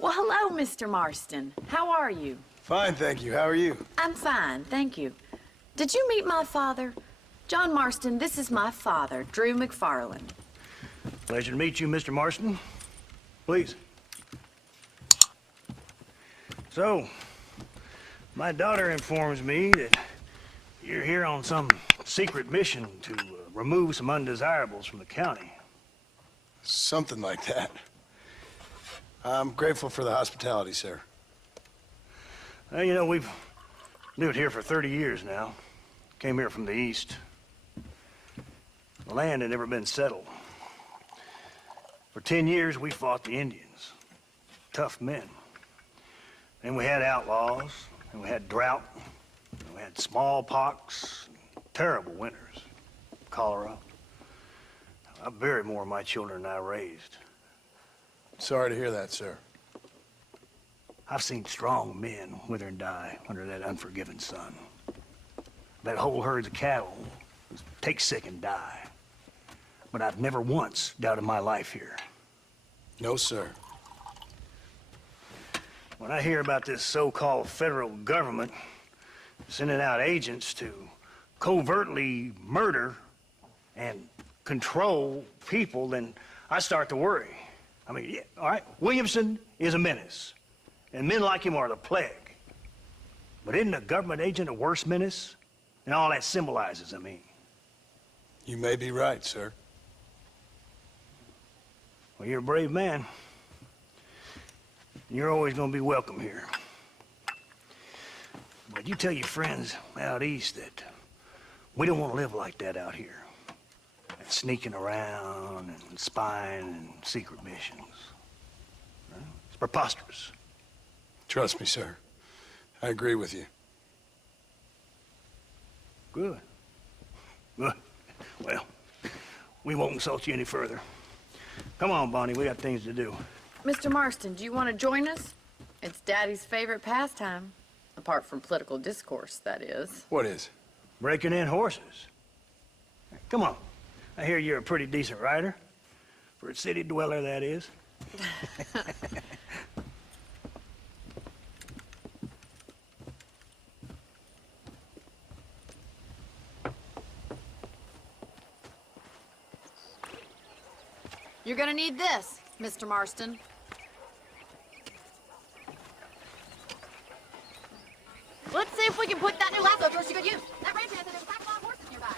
Well, hello, Mr. Marston. How are you? Fine, thank you. How are you? I'm fine, thank you. Did you meet my father? John Marston, this is my father, Drew McFarland. Pleasure to meet you, Mr. Marston. Please. So, my daughter informs me that you're here on some secret mission to remove some undesirables from the county. Something like that. I'm grateful for the hospitality, sir. Well, you know, we've lived here for 30 years now. Came here from the east. The land had never been settled. For 10 years, we fought the Indians. Tough men. Then we had outlaws, and we had drought, and we had smallpox, terrible winters, cholera. I buried more of my children than I raised. Sorry to hear that, sir. I've seen strong men wither and die under that unforgiving sun. That whole herds of cattle take sick and die. But I've never once doubted my life here. No, sir. When I hear about this so-called federal government sending out agents to covertly murder and control people, then I start to worry. I mean, yeah, all right, Williamson is a menace, and men like him are the plague. But isn't a government agent a worse menace? And all that symbolizes, I mean. You may be right, sir. Well, you're a brave man. You're always gonna be welcome here. But you tell your friends out east that we don't want to live like that out here. That sneaking around and spying and secret missions. Right? It's preposterous. Trust me, sir. I agree with you. Good. Good. Well, we won't insult you any further. Come on, Bonnie, we got things to do. Mr. Marston, do you want to join us? It's Daddy's favorite pastime. Apart from political discourse, that is. What is? Breaking in horses. Come on. I hear you're a pretty decent rider. For a city dweller, that is. You're gonna need this, Mr. Marston. Let's see if we can put that new lasso of yours to good use. That ranch hand said there's a pack of wild horses nearby.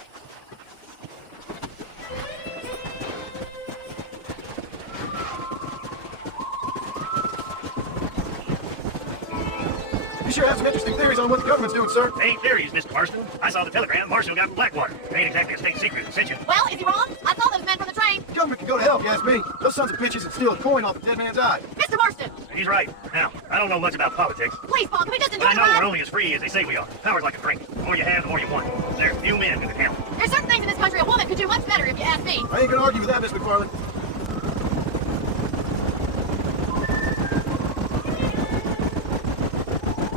You sure have some interesting theories on what the government's doing, sir. They ain't theories, Mr. Marston. I saw the telegram Marshall got from Blackwater. It ain't exactly a state secret that sent you. Well, is he wrong? I saw those men from the train. The government can go to hell if you ask me. Those sons of bitches that steal a coin off a dead man's eye. Mr. Marston! He's right. Now, I don't know much about politics. Please, Paul, can we just enjoy I the know ride? we're only as free as they say we are. Power's like a drink. The more you have, the more you want. There's few men who can handle it. There's certain things in this country a woman could do much better if you ask me. I ain't gonna argue with that, Miss McFarland.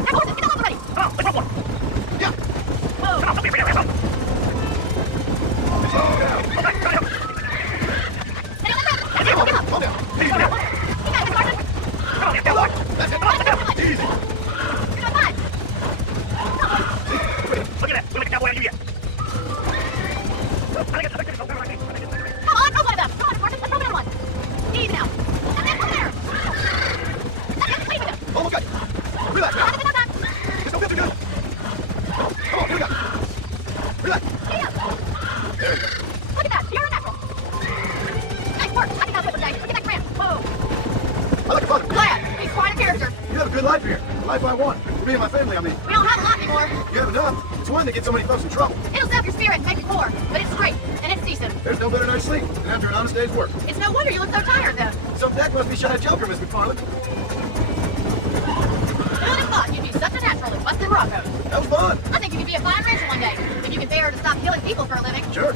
Hey, horses, get the lasso ready! Come on, let's go for it. Yeah. Whoa! Come on, don't be afraid of that. Calm down. You got it, Mr. Marston! Come on, get on. That's it. Come on, Easy. You're doing fine! Look at that. We're like a cowboy in you yet. Come on, throw one of them! Come on, Marston, let's throw another one! Easy now! And then from there! That's it, leave it there! Oh, okay. Relax now. That's enough time! There's no feel too good. Come on, here we go. Relax. There you go! There you go. Look at that, you're a natural! Nice work! I think I'll do it for today. Look at that cramp! Whoa! I like your father. Glad! He's quite a character! You have a good life here. The life I want. For me and my family, I mean. We don't have a lot anymore. You have enough. It's one that gets so many folks in trouble. It'll sap your spirit and make you poor, but it's great, and it's decent. There's no better night's sleep than after an honest day's work. It's no wonder you look so tired, then. Some deck must be shy joker, Miss McFarland. Who would have thought you'd be such a natural at busting Broncos? That was fun. I think you could be a fine rancher one day, if you can bear to stop killing people for a living. Sure.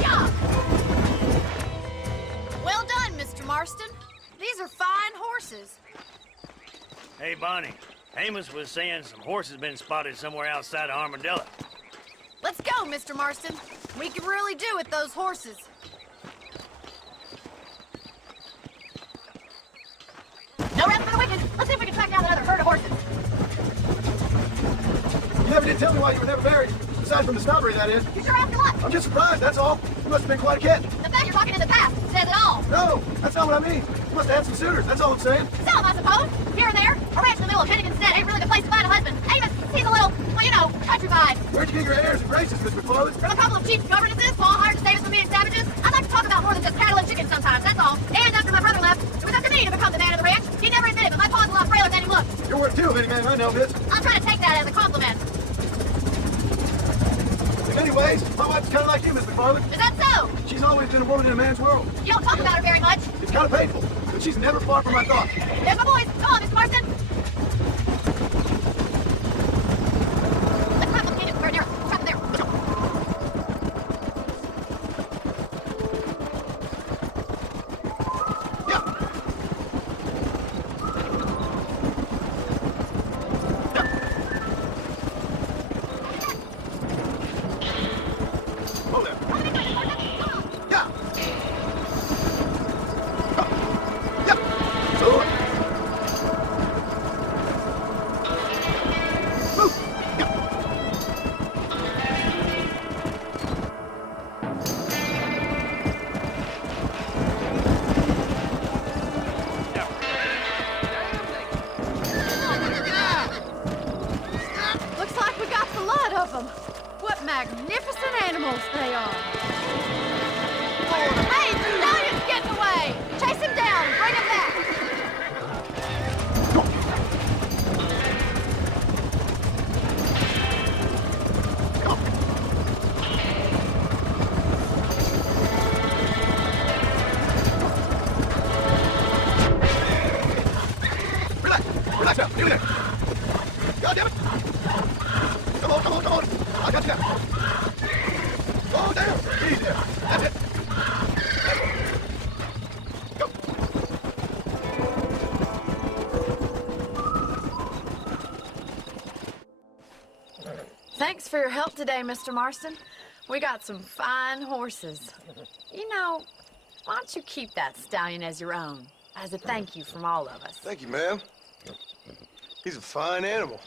Yeah! Well done, Mr. Marston. These are fine horses. Hey, Bonnie. Amos was saying some horses been spotted somewhere outside of Armadillo. Let's go, Mr. Marston. We can really do with those horses. Let's see if we can track down another herd of horses. You never did tell me why you were never married. Aside from the snobbery, that is. You sure after what? I'm just surprised, that's all. You must have been quite a kid. The fact you're talking in the past says it all. No, that's not what I mean. You must have had some suitors, that's all I'm saying. Some, I suppose. Here and there. A ranch in the middle of Hennigan's Dead ain't really the place to find a husband. Amos, he's a little, well, you know, country vibe. Where'd you get your airs and graces, Miss McClellan? From a couple of cheap governesses, Paul hired to save us from being savages. I'd like to talk about more than just cattle and chickens sometimes, that's all. And after my brother left, it was up to me to become the man of the ranch. He never admitted, but my paw's a lot frailer than he looked. You're worth two of any man I know, miss. I'm trying to take that as a compliment. In many ways, my wife's kind of like you, Miss McClellan. Is that so? She's always been a woman in a man's world. You don't talk about her very much. It's kind of painful, but she's never far from my thoughts. There's my boys. Come on, Mr. Marston. Let's climb up the canyon. We're near. We'll trap them there. Let's go. Yeah. Hold there. Yeah. Yeah. So. Move. Yeah. Looks like we got the lot of them. What magnificent animals they are. Hey, the stallion's getting away. Chase him down and bring him back. Relax. Relax now. Give me there. God damn it. Come on, come on, come on. I got you now. Oh, down. Easy there. That's it. Go. Thanks for your help today, Mr. Marston. We got some fine horses. You know, why don't you keep that stallion as your own, as a thank you from all of us? Thank you, ma'am. He's a fine animal.